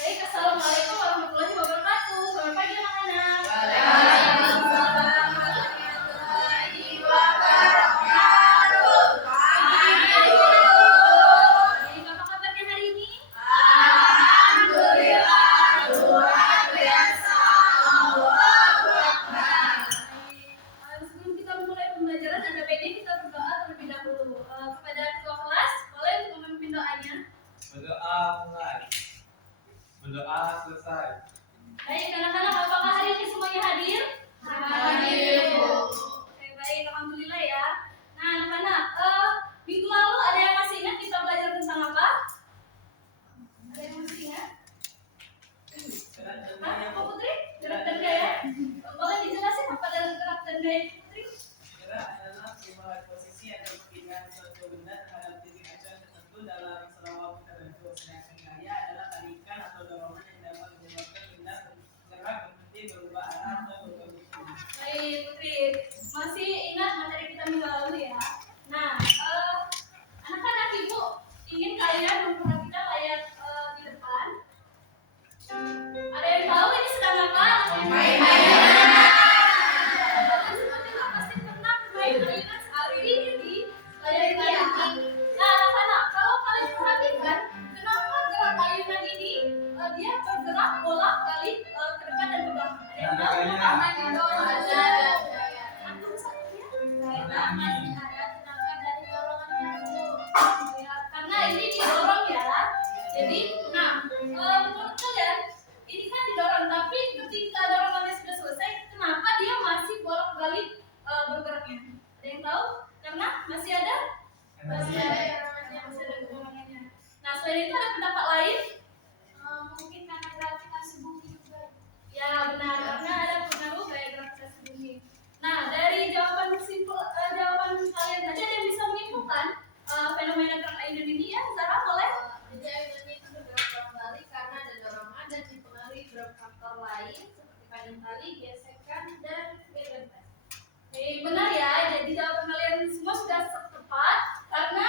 Baik, assalamualaikum warahmatullahi wabarakatuh. Selamat pagi anak-anak. Waalaikumsalam warahmatullahi wabarakatuh. Pagi Bu. Baik, apa kabarnya hari ini? Alhamdulillah luar biasa. Allahu Akbar. Sebelum kita memulai pembelajaran, ada baiknya kita berdoa terlebih dahulu. Kepada ketua kelas, boleh untuk memimpin doanya. Berdoa mulai. Berdoa selesai. Baik, anak-anak, apakah hari ini semuanya hadir? Hadir, Bu. Oke, baik, alhamdulillah ya. Nah, anak-anak, minggu lalu ada yang masih ingat kita belajar tentang apa? Ada yang masih ingat? Kok Putri? Gerak dan gaya? Boleh dijelasin apa dalam gerak dan gaya Putri? Gerak adalah perubahan posisi atau perpindahan suatu benda terhadap titik acuan tertentu dalam selawat tertentu. Sedangkan gaya adalah tarikan atau dorongan yang dapat menyebabkan benda bergerak, berhenti, berubah arah atau berubah bentuk. Baik, Putri. Masih ingat materi kita minggu lalu ya? Nah, anak-anak ibu ingin kalian memperhatikan layar di depan. Ada yang tahu ini sedang apa? Main-mainan. Kalian semua juga pasti pernah bermain-mainan seperti ini di layar ini ya. Nah, anak-anak, kalau kalian perhatikan, kenapa gerak ayunan ini dia bergerak bolak-balik ke depan dan ke belakang? Ada yang tahu? Ada gaya. Antum saja. Karena masih ada tenaga dari dorongannya dulu. Karena ini didorong ya. Jadi, nah, menurut kalian ini kan didorong, tapi ketika dorongannya sudah selesai, kenapa dia masih bolak-balik bergeraknya? Ada yang tahu? Karena masih ada dorongannya, masih ada dorongannya. Nah, selain itu ada pendapat lain? Mungkin karena gravitasi bumi juga. Ya benar, karena ada pengaruh gaya gravitasi bumi. Nah, dari jawaban kalian tadi ada yang bisa menyimpulkan fenomena gerak ayunan ini ya? Zara boleh? Jadi ayunannya itu bergerak bolak-balik karena ada dorongan dan dipengaruhi beberapa faktor lain seperti panjang tali, gesekan, dan gravitasi. Benar ya, jadi jawaban kalian semua sudah tepat karena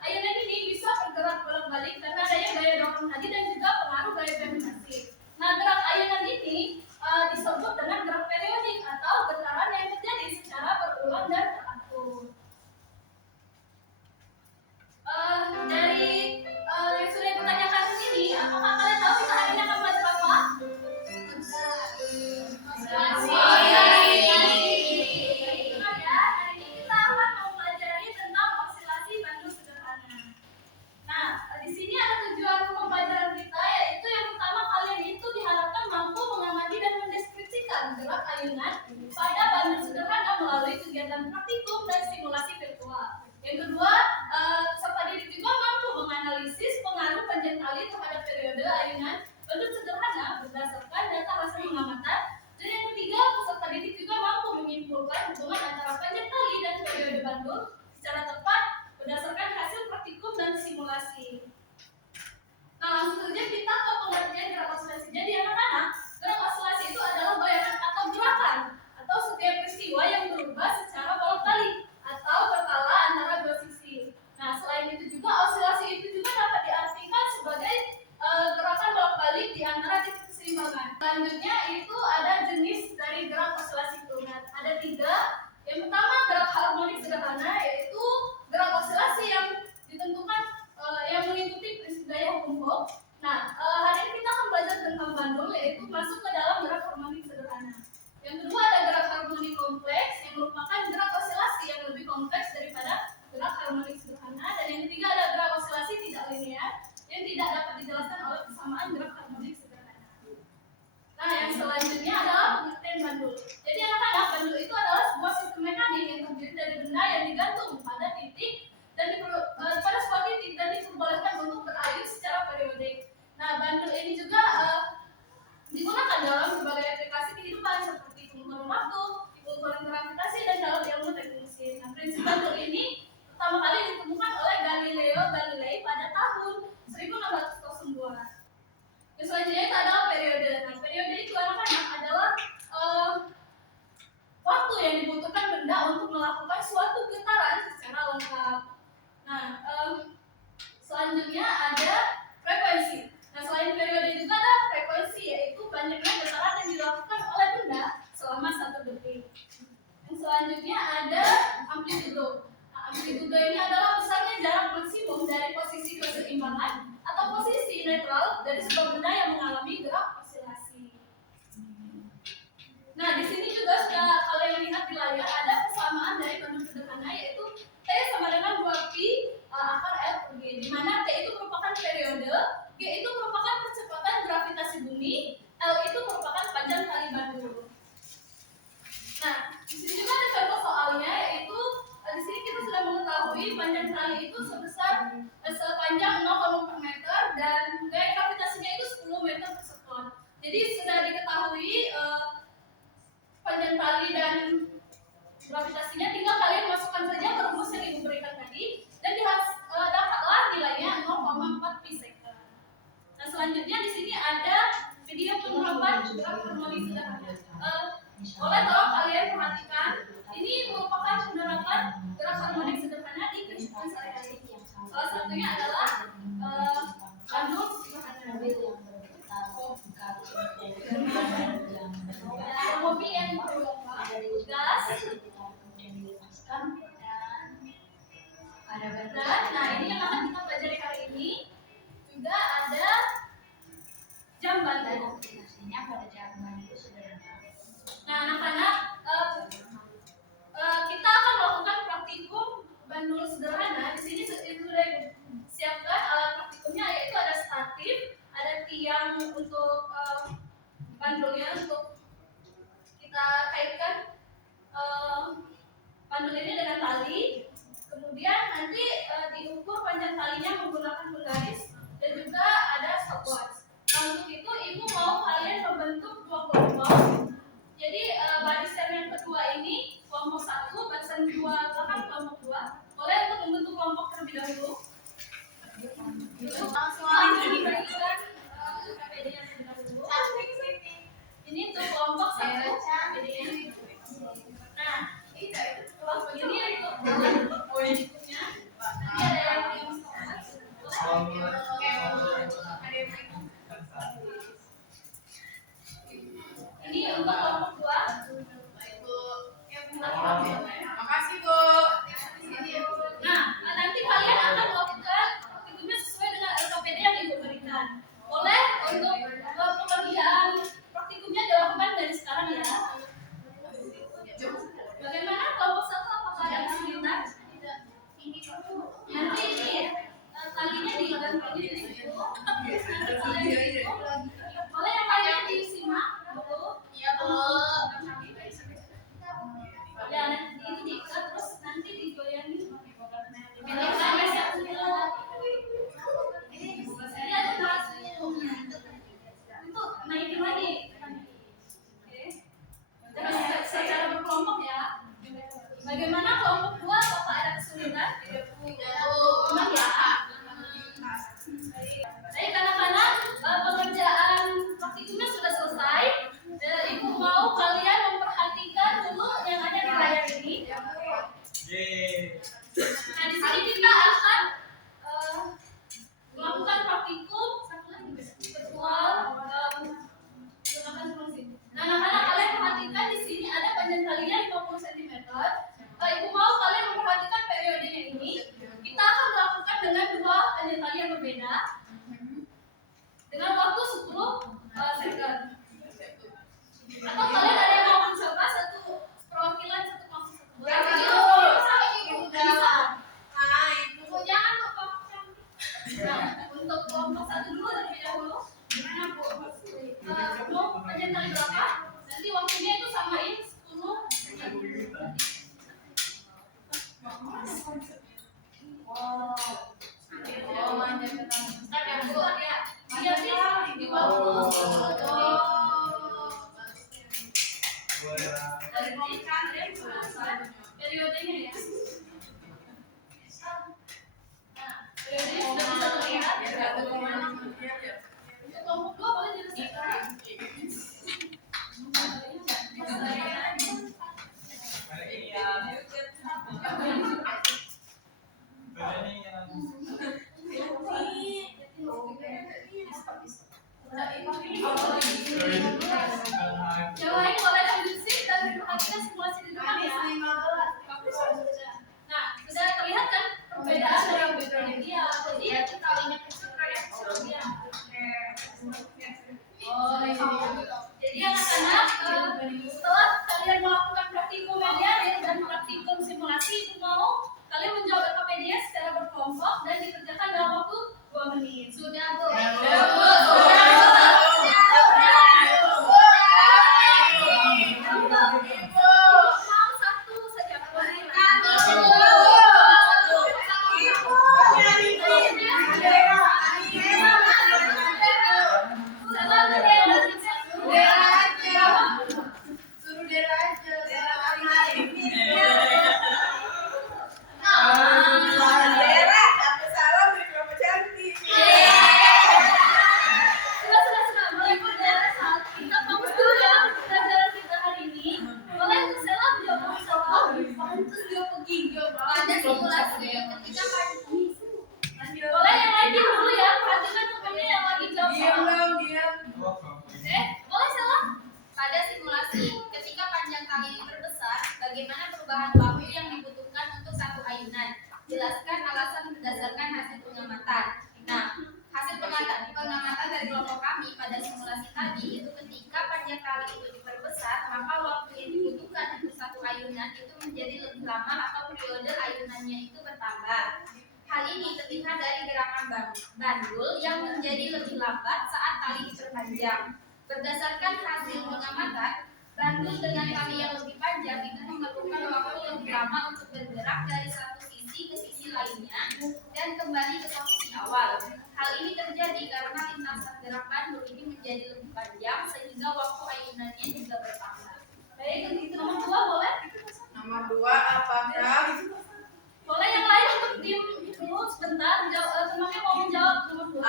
ayunan ini bisa bergerak bolak-balik karena adanya gaya dorong tadi dan juga pengaruh gaya gravitasi. Nah, gerak ayunan ini disebut dengan gerak periodik atau getaran yang terjadi secara berulang dan teratur. Dari yang sudah ditanyakan ini, apakah kalian tahu kita hari ini akan belajar apa? Benar ya, hari ini kita akan mempelajari tentang osilasi bandul sederhana. Nah, di sini ada tujuan pembelajaran kita, yaitu yang pertama kalian itu diharapkan mampu mengamati dan mendeskripsikan gerak ayunan pada bandul sederhana melalui kegiatan praktikum dan simulasi virtual. Yang kedua, peserta didik juga mampu menganalisis pengaruh panjang tali terhadap periode ayunan bandul sederhana berdasarkan data hasil pengamatan. Dan yang ketiga, peserta didik juga mampu menyimpulkan hubungan antara panjang tali dan periode bandul secara tepat berdasarkan hasil praktikum dan simulasi. Nah, langsung saja kita ke pengertian gerak osilasi. Jadi anak-anak, gerak osilasi itu adalah goyangan atau gerakan atau setiap peristiwa yang berubah secara bolak-balik atau berkala antara dua sisi. Nah, selain itu juga osilasi itu juga dapat diartikan sebagai gerakan bolak-balik di antara titik keseimbangan. Selanjutnya itu ada jenis dari gerak osilasi itu. Nah, ada tiga. Yang pertama gerak harmonik sederhana, yaitu gerak osilasi yang ditentukan yang mengikuti prinsip gaya hukum Hooke. Nah, hari ini kita akan belajar tentang bandul, yaitu masuk ke dalam gerak harmonik sederhana. Yang kedua ada gerak harmonik kompleks yang merupakan gerak osilasi yang lebih kompleks daripada gerak harmonik sederhana. Dan yang ketiga ada gerak osilasi tidak linear yang tidak dapat dijelaskan oleh persamaan gerak harmonik sederhana. Nah, yang selanjutnya adalah pengertian bandul. Jadi anak-anak, bandul itu adalah sebuah sistem mekanik yang terdiri dari benda yang digantung pada titik dan pada sebuah titik dan diperbolehkan untuk berayun secara periodik. Nah, bandul ini juga digunakan dalam berbagai aplikasi kehidupan seperti pengukuran waktu, pengukuran gravitasi, dan dalam ilmu teknik mesin. Nah, prinsip bandul ini pertama kali ditemukan oleh Galileo Galilei pada tahun 1602. Yang selanjutnya itu adalah periode. Nah, periode itu anak-anak adalah waktu yang dibutuhkan benda untuk melakukan suatu getaran secara lengkap. Nah, selanjutnya ada frekuensi. Nah, selain periode juga posisi netral dari sebuah benda yang mengalami gerak osilasi. Nah, di sini juga sudah kalian lihat di layar ada persamaan dari bandul sederhana, yaitu T sama dengan 2Pi akar L per G, di mana T itu merupakan periode, G itu merupakan percepatan gravitasi bumi, L itu merupakan panjang tali bandul. Nah, di sini juga ada contoh soalnya, yaitu di sini kita sudah mengetahui panjang tali itu sepanjang 0,4 meter dan gaya gravitasinya itu 10 meter per sekon. Jadi sudah diketahui panjang tali dan gravitasinya, tinggal kalian masukkan saja ke rumus yang ibu berikan tadi dan dapatlah nilainya 0,4 pi second. Nah, selanjutnya di sini ada video penerapan gerak harmonik sederhana. Boleh tolong kalian perhatikan, ini merupakan penerapan gerak harmonik sederhana di kehidupan sehari-hari. Salah satunya adalah bandul sederhana. Mobil yang berlomba, gas, nah ini yang akan kita pelajari hari ini. Juga ada jam bandul. Nah, anak-anak, kita akan melakukan praktikum bandul sederhana. Di sini sudah disiapkan alat praktikumnya, yaitu ada statif, ada tiang untuk bandulnya untuk kita kaitkan bandul ini dengan tali. Kemudian nanti diukur panjang talinya menggunakan penggaris dan juga ada stopwatch. Nah, untuk itu ibu mau kalian membentuk dua kelompok. Jadi barisan yang kedua ini kelompok 1, barisan kedua belakang kelompok 2. Boleh untuk membentuk kelompok terlebih dahulu. Langsung diberikan KPD-nya terlebih dahulu. Ini untuk kelompok 1 KPD-nya. Nah, kelompok ini untuk berikutnya. Nanti ada yang ini untuk kelompok 2. Makasih, Bu. Nah, nanti kalian akan melakukan praktikumnya sesuai dengan LKPD yang ibu berikan. Boleh untuk pengerjaan praktikumnya dilakukan dari sekarang ya. Bagaimana kelompok 1, apakah ada kesulitan? Nanti ini talinya digantung di situ. Nanti kalian boleh yang kalian disimak dulu. Iya, Bu. Ya, nanti itu diikat terus nanti digoyangin. Biasanya satu dulu. Ini ada kelas untuk naikin lagi. Oke. Terus secara berkelompok ya. Bagaimana kelompok 2? Apakah ada kesulitan? Aman ya. Baik anak-anak, pengerjaan praktikumnya sudah selesai. Ibu mau kalian memperhatikan dulu yang ada di layar ini. Nah, di sini kita akan melakukan praktikum virtual menggunakan solusi. Nah, anak-anak kalian perhatikan di sini ada panjang talinya 50 cm. Ibu mau kalian memperhatikan periodenya ini. Kita akan melakukan dengan dua panjang tali yang berbeda dengan waktu 10 second. Atau kalian ada yang mau mencoba satu perwakilan satu kelompok satu? Jangan lupa cantik. Nah, untuk kelompok 1 dulu terlebih dahulu. Gimana Bu? Mau panjang tali berapa? Nanti waktunya itu samain 10 second. Bentar ya Bu, ya. Iya sih di waktu. Periodenya ya. Nah, periodenya sudah bisa terlihat. Untuk kelompok 2 boleh dijelaskan. Coba ini boleh kondusif dan diperhatikan simulasi di depan ya. Nah, sudah terlihat kan perbedaan dari periodenya. Jadi talinya kecil, periodenya kecil. pahami pada simulasi tadi itu ketika panjang tali itu diperbesar, maka waktu yang dibutuhkan untuk satu ayunan itu menjadi lebih lama atau periode ayunannya itu bertambah. Hal ini terlihat dari gerakan bandul yang menjadi lebih lambat saat tali diperpanjang. Berdasarkan hasil pengamatan, bandul dengan tali yang lebih panjang itu memerlukan waktu lebih lama untuk bergerak dari satu sisi ke sisi lainnya dan kembali ke posisi awal. Hal ini terjadi karena lintasan gerak bandul ini menjadi lebih panjang sehingga waktu ayunannya juga bertambah. Baik, untuk nomor 2 boleh? Nomor 2, apakah Boleh yang lain untuk tim dulu sebentar. Temannya mau menjawab nomor 2.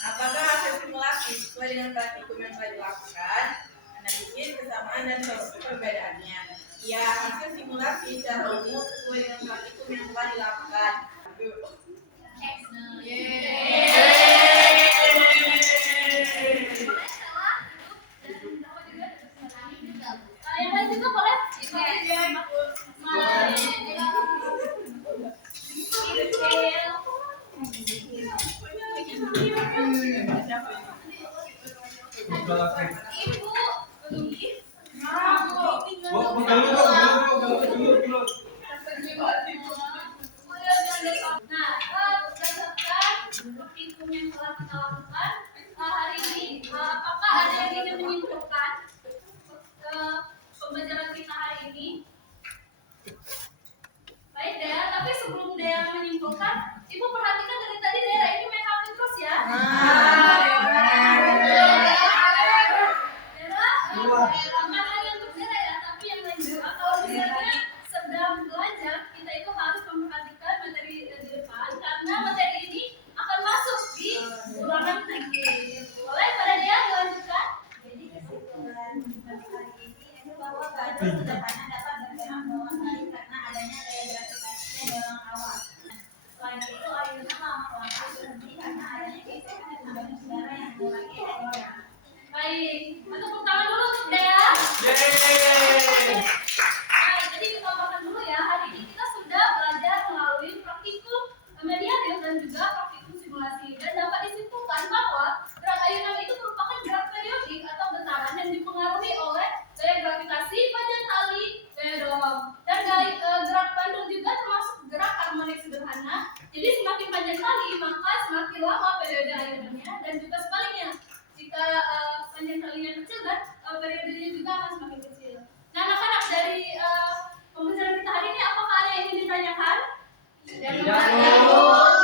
apakah hasil simulasi sesuai dengan praktikum yang telah dilakukan? Analisis kesamaan dan solusi perbedaannya. Ya, hasil simulasi secara umum sesuai dengan praktikum yang telah dilakukan. Yang lain juga boleh? Berdasarkan praktikum yang telah kita lakukan hari ini, apakah ada yang ingin menyimpulkan pembelajaran kita hari ini? Baik Dea, tapi sebelum Dea menyimpulkan, Ibu perhatikan dari tadi Dea ini main HP terus ya. Bukan hanya untuk Dea ya, tapi yang lain juga. Kalau misalnya sedang belajar, kita itu harus memperhatikan materi di depan karena materi ini akan masuk di ulangan nanti. Boleh pada Dea dilanjutkan? Jadi kesimpulan hari ini itu bahwa bandul sederhana dapat bergerak bawah tali karena adanya daya gravitasi dan dorongan awal. Selain itu, ayunan lama-lama berhenti karena adanya gesekan dan adanya udara yang memakai ayunan. Baik, untuk tepuk tangan dulu untuk Dea. Nah, jadi kita makan dulu ya. Hari ini kita sudah belajar melalui praktikum media real dan juga praktikum simulasi. Dan dapat disimpulkan bahwa gerak ayunan itu merupakan gerak periodik atau getaran yang dipengaruhi oleh daya gravitasi, panjang tali, daya dorong. Dan gerak bandul juga termasuk gerak harmonik sederhana. Jadi semakin panjang tali, maka semakin lama periode ayunannya dan juga sebaliknya. Jika panjang talinya kecil dan periodenya juga akan semakin kecil. Nah, anak-anak dari pembelajaran kita hari ini apakah ada yang ingin ditanyakan? Tidak.